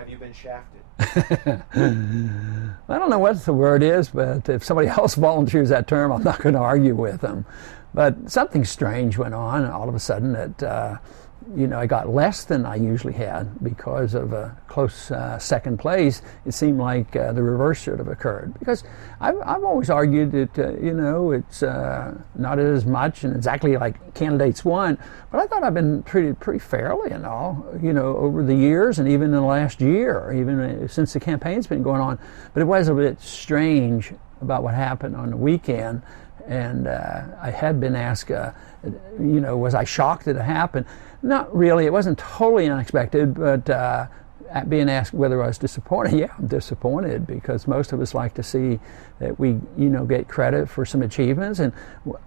Have you been shafted? I don't know what the word is, but if somebody else volunteers that term, I'm not going to argue with them. But something strange went on all of a sudden that, I got less than I usually had because of a close second place. It seemed like the reverse should have occurred. Because I've always argued that, it's not as much and exactly like candidates won, but I thought I've been treated pretty fairly and all, over the years and even in the last year, even since the campaign's been going on. But it was a bit strange about what happened on the weekend. And I had been asked, was I shocked that it happened? Not really. It wasn't totally unexpected, but being asked whether I was disappointed, yeah, I'm disappointed because most of us like to see that we, get credit for some achievements. And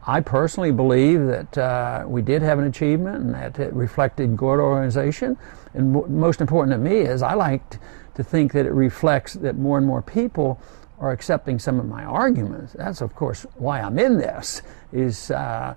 I personally believe that we did have an achievement and that it reflected good organization. And most important to me is I like to think that it reflects that more and more people are accepting some of my arguments. That's, of course, why I'm in this, is to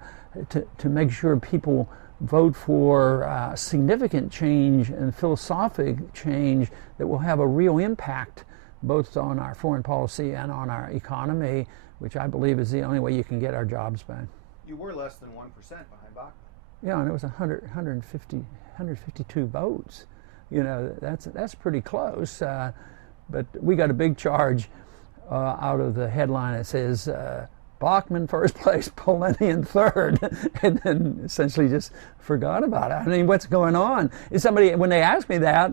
make sure people vote for significant change and philosophic change that will have a real impact both on our foreign policy and on our economy, which I believe is the only way you can get our jobs back. You were less than 1% behind Bachmann. Yeah, and it was 152 votes. That's pretty close. But we got a big charge out of the headline that says, Bachmann first place, Polinian third, and then essentially just forgot about it. I mean, what's going on? Is somebody, when they ask me that,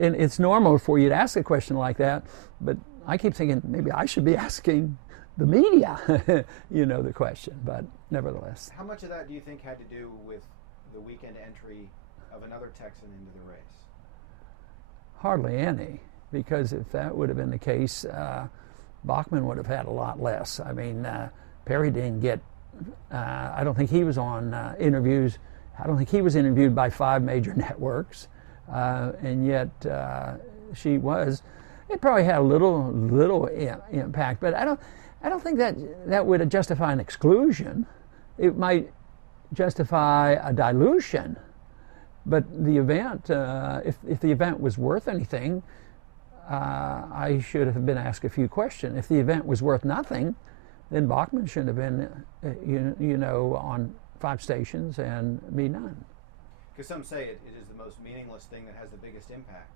and it's normal for you to ask a question like that, but I keep thinking maybe I should be asking the media, the question, but nevertheless. How much of that do you think had to do with the weekend entry of another Texan into the race? Hardly any, because if that would have been the case, Bachmann would have had a lot less. I mean, Perry didn't get, I don't think he was on interviews. I don't think he was interviewed by 5 major networks. And yet she was. It probably had a little impact, but I don't think that would justify an exclusion. It might justify a dilution. But the event, if the event was worth anything, I should have been asked a few questions. If the event was worth nothing, then Bachmann shouldn't have been, on 5 stations and me none. Because some say it is the most meaningless thing that has the biggest impact.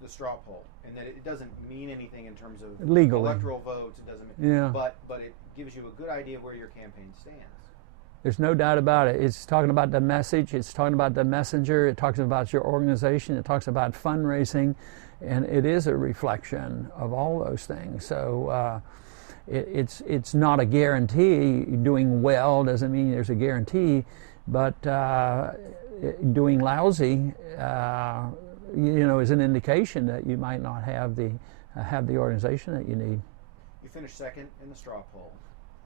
The straw poll, and that it doesn't mean anything in terms of legally electoral votes. It doesn't mean, yeah. But it gives you a good idea of where your campaign stands. There's no doubt about it. It's talking about the message. It's talking about the messenger. It talks about your organization. It talks about fundraising. And it is a reflection of all those things. So it's not a guarantee. Doing well doesn't mean there's a guarantee. But doing lousy, is an indication that you might not have the organization that you need. You finished second in the straw poll.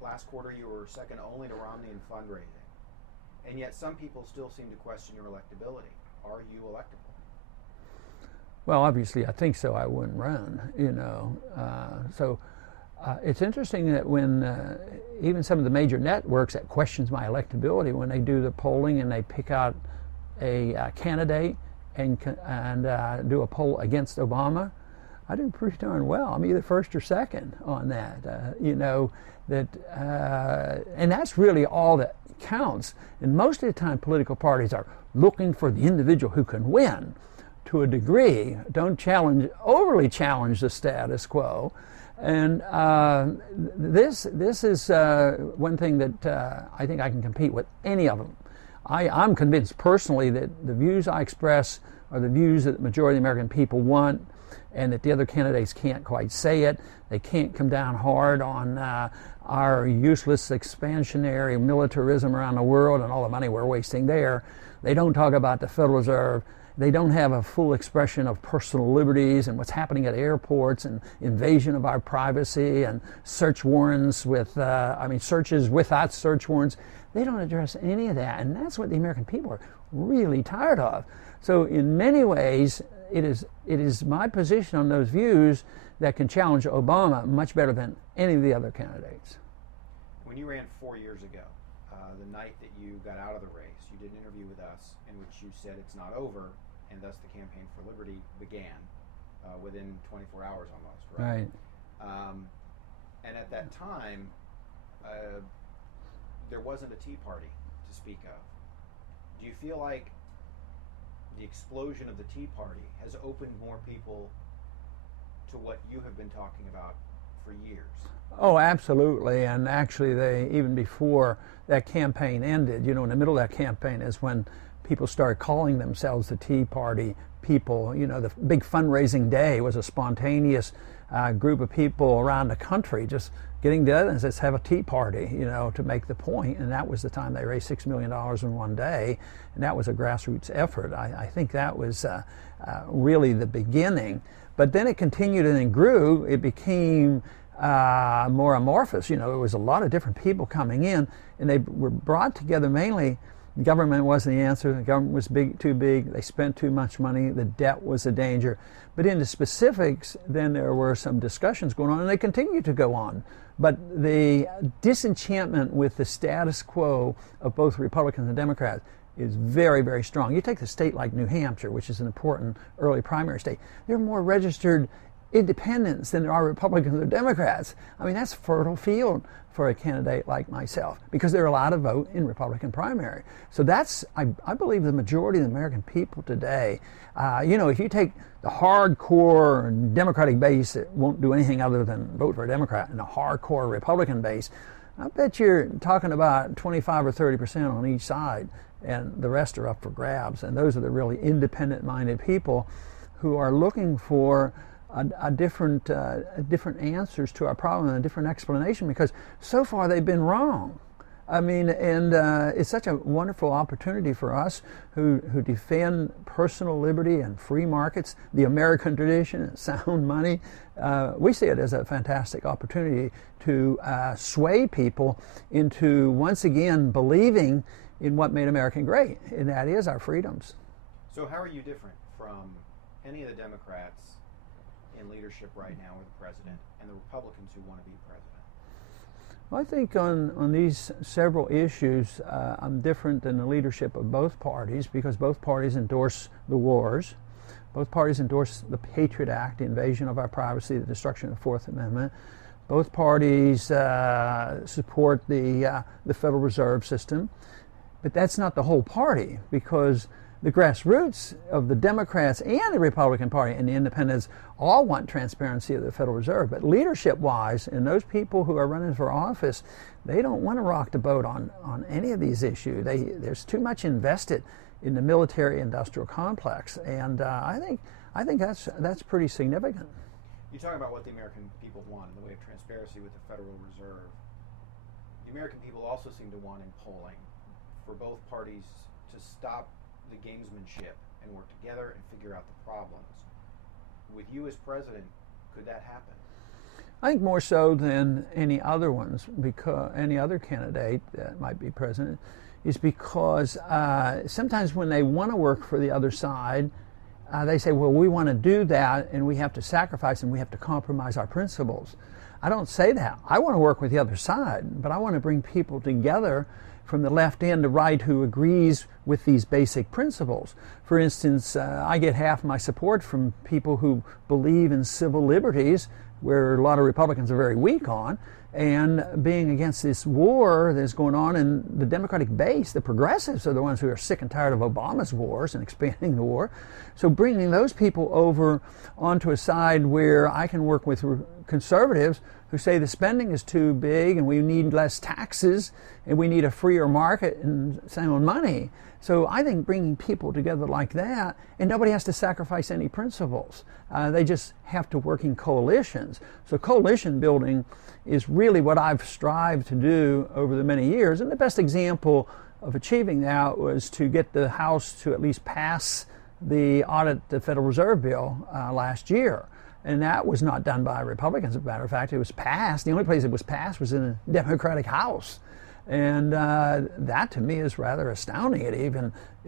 Last quarter, you were second only to Romney in fundraising. And yet some people still seem to question your electability. Are you electable? Well, obviously, I think so. I wouldn't run, So it's interesting that when even some of the major networks that questions my electability, when they do the polling and they pick out a candidate and do a poll against Obama, I do pretty darn well. I'm either first or second on that. And that's really all that counts. And most of the time, political parties are looking for the individual who can win. To a degree, don't overly challenge the status quo, and this is one thing that I think I can compete with any of them. I'm convinced personally that the views I express are the views that the majority of the American people want, and that the other candidates can't quite say it. They can't come down hard on our useless expansionary militarism around the world and all the money we're wasting there. They don't talk about the Federal Reserve. They don't have a full expression of personal liberties and what's happening at airports and invasion of our privacy and search warrants searches without search warrants. They don't address any of that, and that's what the American people are really tired of. So in many ways, it is my position on those views that can challenge Obama much better than any of the other candidates. When you ran 4 years ago, the night that you got out of the race, you did an interview with us in which you said it's not over and thus the Campaign for Liberty began within 24 hours almost, Right. And at that time, there wasn't a Tea Party to speak of. Do you feel like the explosion of the Tea Party has opened more people to what you have been talking about for years? Oh, absolutely. And actually, even before that campaign ended, in the middle of that campaign is when people started calling themselves the Tea Party people. The big fundraising day was a spontaneous group of people around the country just getting together and let's have a tea party, to make the point. And that was the time they raised $6 million in one day. And that was a grassroots effort. I think that was really the beginning. But then it continued and it grew. It became more amorphous. There was a lot of different people coming in, and they were brought together mainly. The government wasn't the answer. The government was too big. They spent too much money. The debt was a danger. But in the specifics, then there were some discussions going on, and they continue to go on. But the disenchantment with the status quo of both Republicans and Democrats is very, very strong. You take a state like New Hampshire, which is an important early primary state. There are more registered independents than there are Republicans or Democrats. I mean, that's fertile field for a candidate like myself because they're allowed to vote in Republican primary. So that's, I believe, the majority of the American people today. If you take the hardcore Democratic base that won't do anything other than vote for a Democrat and a hardcore Republican base, I bet you're talking about 25 or 30% on each side, and the rest are up for grabs. And those are the really independent-minded people who are looking for different answers to our problem and a different explanation, because so far they've been wrong. I mean, and it's such a wonderful opportunity for us who defend personal liberty and free markets, the American tradition and sound money. We see it as a fantastic opportunity to sway people into once again believing in what made America great, and that is our freedoms. So how are you different from any of the Democrats in leadership right now with the president and the Republicans who want to be president? Well, I think on these several issues, I'm different than the leadership of both parties because both parties endorse the wars. Both parties endorse the Patriot Act, the invasion of our privacy, the destruction of the Fourth Amendment. Both parties support the Federal Reserve System. But that's not the whole party, because the grassroots of the Democrats and the Republican Party and the independents all want transparency of the Federal Reserve. But leadership-wise, and those people who are running for office, they don't want to rock the boat on any of these issues. There's too much invested in the military-industrial complex, and I think that's pretty significant. You talk about what the American people want in the way of transparency with the Federal Reserve. The American people also seem to want in polling for both parties to stop the gamesmanship and work together and figure out the problems. With you as president, could that happen? I think more so than any other ones, because any other candidate that might be president, is because sometimes when they want to work for the other side, they say, well, we want to do that and we have to sacrifice and we have to compromise our principles. I don't say that. I want to work with the other side, but I want to bring people together from the left and the right who agrees with these basic principles. For instance, I get half my support from people who believe in civil liberties, where a lot of Republicans are very weak on, and being against this war that's going on in the Democratic base. The progressives are the ones who are sick and tired of Obama's wars and expanding the war. So bringing those people over onto a side where I can work with conservatives who say the spending is too big and we need less taxes and we need a freer market and sound money. So I think bringing people together like that, and nobody has to sacrifice any principles. They just have to work in coalitions. So coalition building is really what I've strived to do over the many years. And the best example of achieving that was to get the House to at least pass the Federal Reserve bill last year. And that was not done by Republicans. As a matter of fact, it was passed. The only place it was passed was in the Democratic House. And that to me is rather astounding. It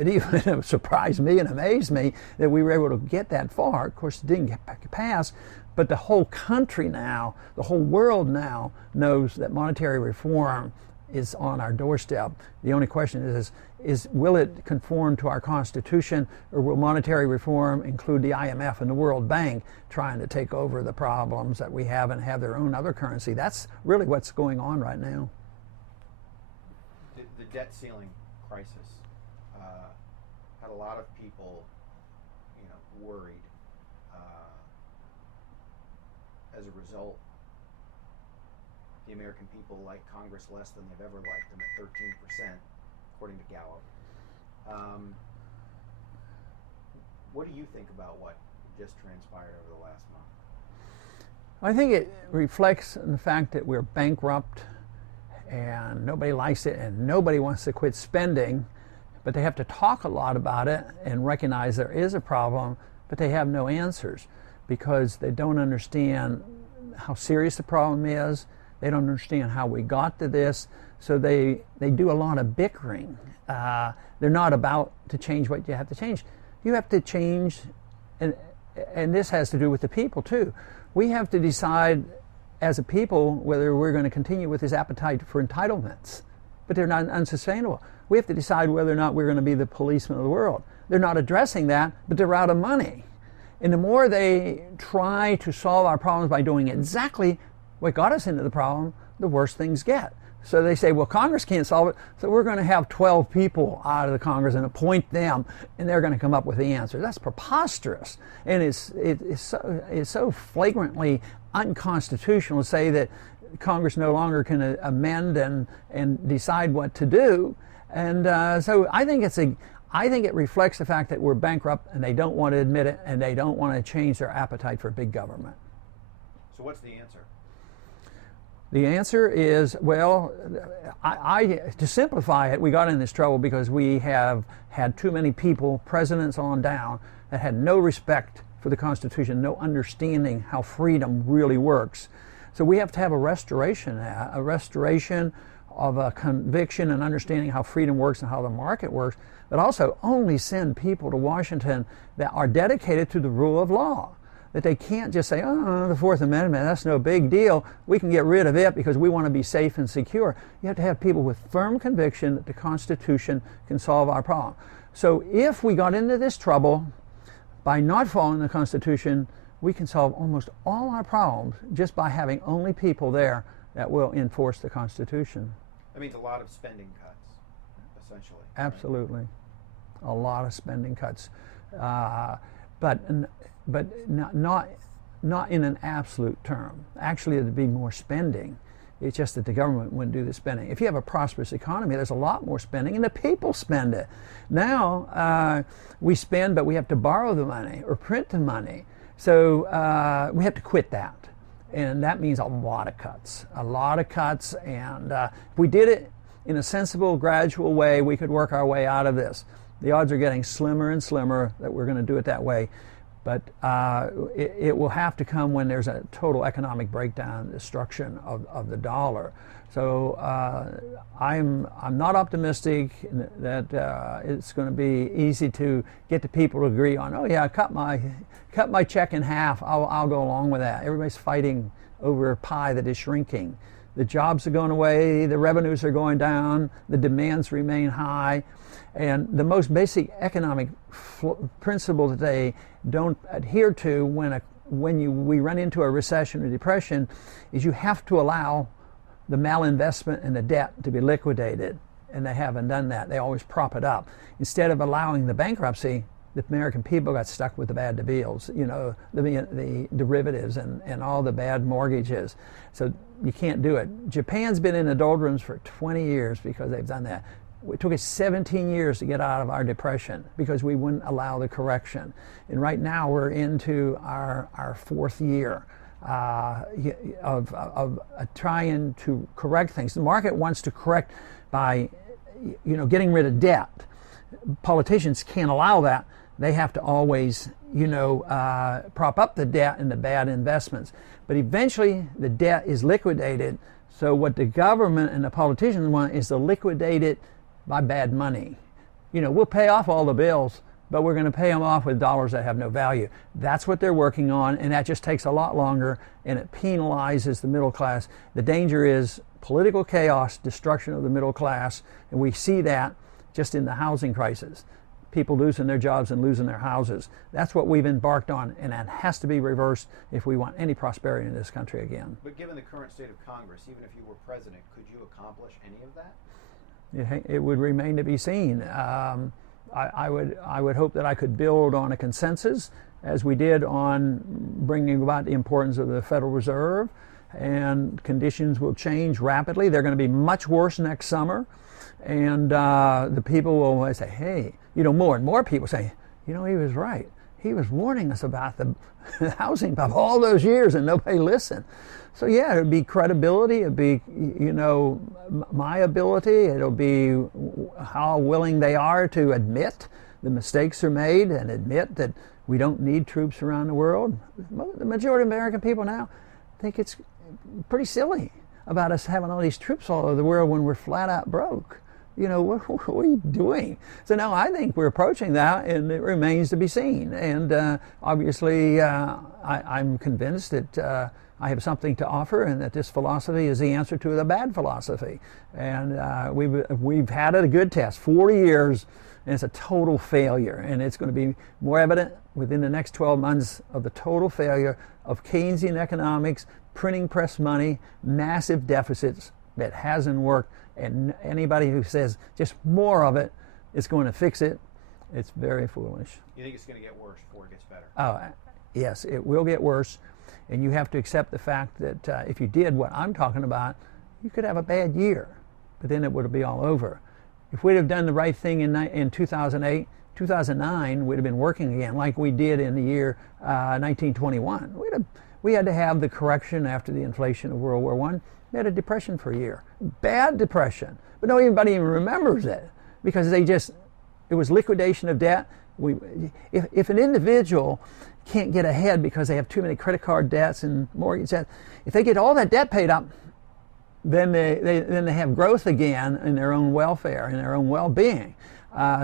even surprised me and amazed me that we were able to get that far. Of course, it didn't get passed, but the whole country now, the whole world now knows that monetary reform is on our doorstep. The only question is will it conform to our Constitution, or will monetary reform include the IMF and the World Bank trying to take over the problems that we have and have their own other currency? That's really what's going on right now. The debt ceiling crisis had a lot of people, worried. As a result, the American people like Congress less than they've ever liked them at 13%, according to Gallup. What do you think about what just transpired over the last month? I think it reflects the fact that we're bankrupt and nobody likes it and nobody wants to quit spending, but they have to talk a lot about it and recognize there is a problem, but they have no answers because they don't understand how serious the problem is. They don't understand how we got to this, so they do a lot of bickering. They're not about to change what you have to change. You have to change, and this has to do with the people too. We have to decide as a people whether we're going to continue with this appetite for entitlements, but they're not unsustainable. We have to decide whether or not we're going to be the policeman of the world. They're not addressing that, but they're out of money. And the more they try to solve our problems by doing exactly what got us into the problem, the worse things get. So they say, well, Congress can't solve it, so we're going to have 12 people out of the Congress and appoint them, and they're going to come up with the answer. That's preposterous. And it's so flagrantly unconstitutional to say that Congress no longer can amend and decide what to do. And so I think it reflects the fact that we're bankrupt and they don't want to admit it and they don't want to change their appetite for big government. So what's the answer? The answer is, well, to simplify it, we got in this trouble because we have had too many people, presidents on down, that had no respect for the Constitution, no understanding how freedom really works. So we have to have a restoration of a conviction and understanding how freedom works and how the market works, but also only send people to Washington that are dedicated to the rule of law. That they can't just say, oh, the Fourth Amendment, that's no big deal. We can get rid of it because we want to be safe and secure. You have to have people with firm conviction that the Constitution can solve our problem. So if we got into this trouble by not following the Constitution, we can solve almost all our problems just by having only people there that will enforce the Constitution. That means a lot of spending cuts, essentially. Absolutely. Right? A lot of spending cuts. But not in an absolute term. Actually, there'd be more spending. It's just that the government wouldn't do the spending. If you have a prosperous economy, there's a lot more spending, and the people spend it. Now, we spend, but we have to borrow the money or print the money. So we have to quit that. And that means a lot of cuts. And if we did it in a sensible, gradual way, we could work our way out of this. The odds are getting slimmer and slimmer that we're going to do it that way. But it will have to come when there's a total economic breakdown, destruction of the dollar. So I'm not optimistic that it's going to be easy to get the people to agree on, oh yeah, cut my check in half, I'll go along with that. Everybody's fighting over a pie that is shrinking. The jobs are going away, the revenues are going down, the demands remain high, and the most basic economic principle that they don't adhere to when we run into a recession or depression is you have to allow the malinvestment and the debt to be liquidated, and they haven't done that. They always prop it up. Instead of allowing the bankruptcy, the American people got stuck with the bad deals, the derivatives and all the bad mortgages. So you can't do it. Japan's been in the doldrums for 20 years because they've done that. It took us 17 years to get out of our depression because we wouldn't allow the correction. And right now we're into our fourth year of trying to correct things. The market wants to correct by getting rid of debt. Politicians can't allow that. They have to always prop up the debt and the bad investments. But eventually the debt is liquidated. So what the government and the politicians want is to liquidate it by bad money. We'll pay off all the bills, but we're going to pay them off with dollars that have no value. That's what they're working on, and that just takes a lot longer, and it penalizes the middle class. The danger is political chaos, destruction of the middle class, and we see that just in the housing crisis. People losing their jobs and losing their houses. That's what we've embarked on, and that has to be reversed if we want any prosperity in this country again. But given the current state of Congress, even if you were president, could you accomplish any of that? It would remain to be seen. I would hope that I could build on a consensus, as we did on bringing about the importance of the Federal Reserve, and conditions will change rapidly. They're going to be much worse next summer, and the people will say, hey, more and more people say, he was right. He was warning us about the housing bubble all those years and nobody listened. So yeah, it'll be credibility, it'll be, my ability, it'll be how willing they are to admit the mistakes are made and admit that we don't need troops around the world. The majority of American people now think it's pretty silly about us having all these troops all over the world when we're flat out broke. What are you doing? So now I think we're approaching that, and it remains to be seen. And obviously, I'm convinced that I have something to offer, and that this philosophy is the answer to the bad philosophy. And we've had a good test, 40 years, and it's a total failure. And it's going to be more evident within the next 12 months of the total failure of Keynesian economics, printing press money, massive deficits that hasn't worked. And anybody who says just more of it is going to fix it, it's very foolish. You think it's going to get worse before it gets better? Oh, yes, it will get worse. And you have to accept the fact that if you did what I'm talking about, you could have a bad year, but then it would be all over. If we'd have done the right thing in 2008, 2009, we'd have been working again like we did in the year 1921. We had to have the correction after the inflation of World War I. We had a depression for a year, bad depression, but nobody even remembers it because it was liquidation of debt. If an individual can't get ahead because they have too many credit card debts and mortgage debts, if they get all that debt paid up, then they have growth again in their own welfare, in their own well-being.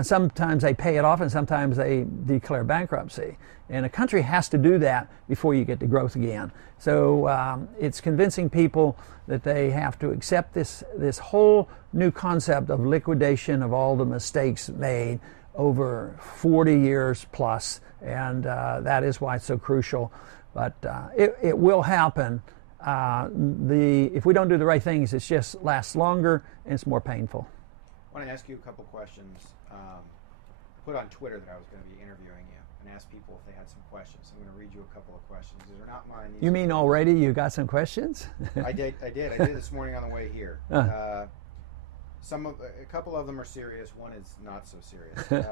Sometimes they pay it off and sometimes they declare bankruptcy. And a country has to do that before you get to growth again. So it's convincing people that they have to accept this whole new concept of liquidation of all the mistakes made over 40 years plus. And that is why it's so crucial. But it will happen. If we don't do the right things, it just lasts longer and it's more painful. I want to ask you a couple questions. Put on Twitter that I was going to be interviewing you and ask people if they had some questions. I'm going to read you a couple of questions. These are not mine. You mean already you got some questions? I did this morning on the way here. A couple of them are serious. One is not so serious.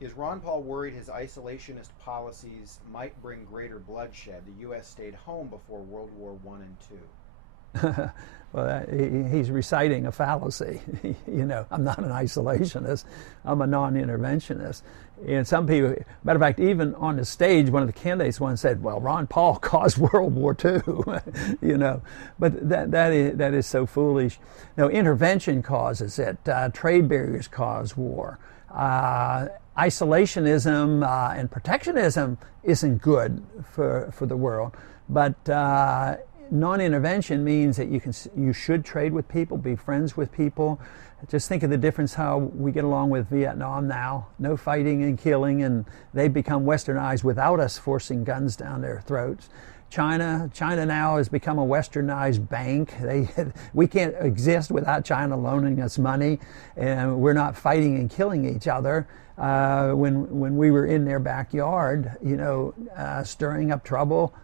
Is Ron Paul worried his isolationist policies might bring greater bloodshed? The U.S. stayed home before World War I and II. Well, he's reciting a fallacy. I'm not an isolationist. I'm a non-interventionist. And some people, matter of fact, even on the stage, one of the candidates once said, well, Ron Paul caused World War II, But that is so foolish. Intervention causes it. Trade barriers cause war. Isolationism and protectionism isn't good for the world. But non-intervention means that you should trade with people, be friends with people. Just think of the difference how we get along with Vietnam now. No fighting and killing, and they've become westernized without us forcing guns down their throats. China now has become a westernized bank. We can't exist without China loaning us money, and we're not fighting and killing each other. When we were in their backyard, stirring up trouble,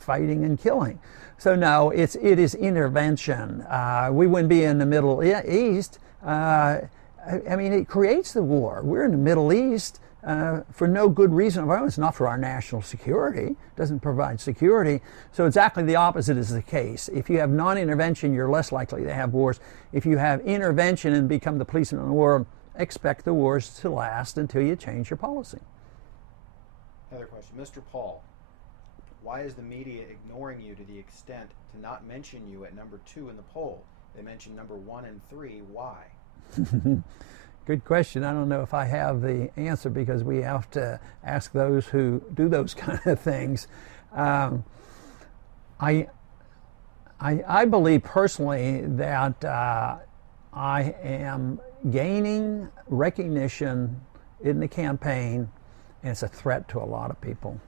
fighting and killing. So no, it is intervention. We wouldn't be in the Middle East. It creates the war. We're in the Middle East for no good reason of our own. It's not for our national security. It doesn't provide security. So exactly the opposite is the case. If you have non-intervention, you're less likely to have wars. If you have intervention and become the policeman of the world, expect the wars to last until you change your policy. Another question. Mr. Paul, why is the media ignoring you to the extent to not mention you at number 2 in the poll? They mention number 1 and 3. Why? Good question. I don't know if I have the answer because we have to ask those who do those kind of things. I believe personally that I am gaining recognition in the campaign, and it's a threat to a lot of people.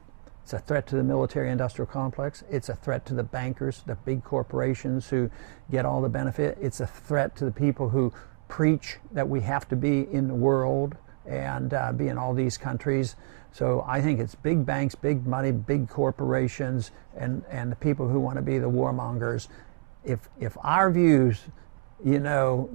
It's a threat to the military-industrial complex. It's a threat to the bankers, the big corporations who get all the benefit. It's a threat to the people who preach that we have to be in the world and be in all these countries. So I think it's big banks, big money, big corporations, and the people who want to be the warmongers. If our views,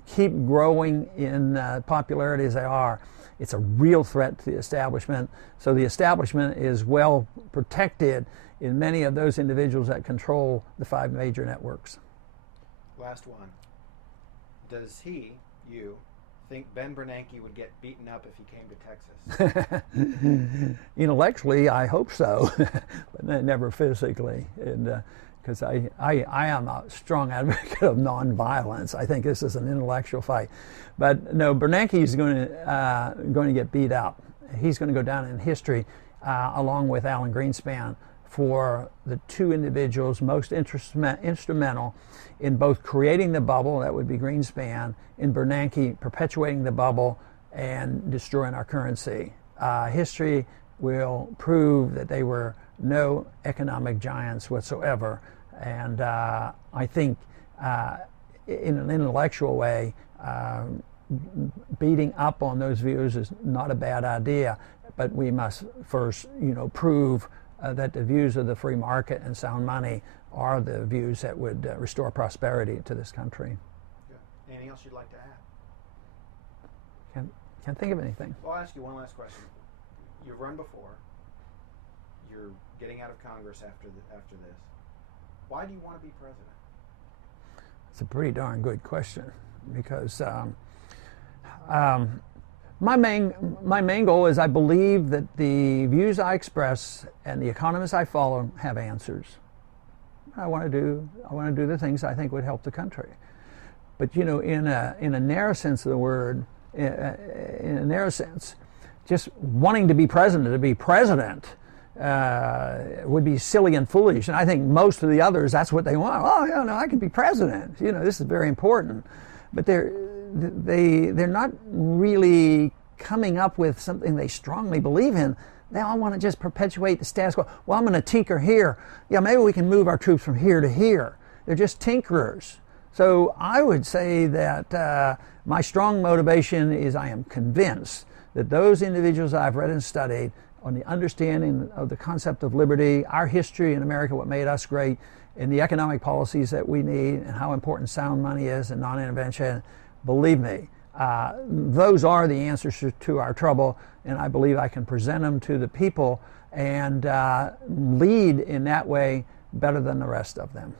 keep growing in popularity as they are, it's a real threat to the establishment. So the establishment is well protected in many of those individuals that control the 5 major networks. Last one. Does you think Ben Bernanke would get beaten up if he came to Texas? Intellectually, I hope so, but never physically. And because I am a strong advocate of nonviolence. I think this is an intellectual fight. But no, Bernanke is going to get beat up. He's going to go down in history along with Alan Greenspan for the 2 individuals most instrumental in both creating the bubble, that would be Greenspan, in Bernanke perpetuating the bubble and destroying our currency. History will prove that they were no economic giants whatsoever. And I think in an intellectual way, beating up on those views is not a bad idea, but we must first, prove that the views of the free market and sound money are the views that would restore prosperity to this country. Good. Anything else you'd like to add? Can't think of anything. Well, I'll ask you one last question. You've run before. You're getting out of Congress after this. Why do you want to be president? It's a pretty darn good question, because my main goal is I believe that the views I express and the economists I follow have answers. I want to do the things I think would help the country. But in a narrow sense of the word, in a narrow sense, just wanting to be president would be silly and foolish. And I think most of the others, that's what they want. Oh, I can be president. This is very important. But they're not really coming up with something they strongly believe in. They all want to just perpetuate the status quo. Well, I'm going to tinker here. Yeah, maybe we can move our troops from here to here. They're just tinkerers. So I would say that my strong motivation is I am convinced that those individuals I've read and studied on the understanding of the concept of liberty, our history in America, what made us great, and the economic policies that we need, and how important sound money is and non-intervention, believe me, those are the answers to our trouble, and I believe I can present them to the people and lead in that way better than the rest of them.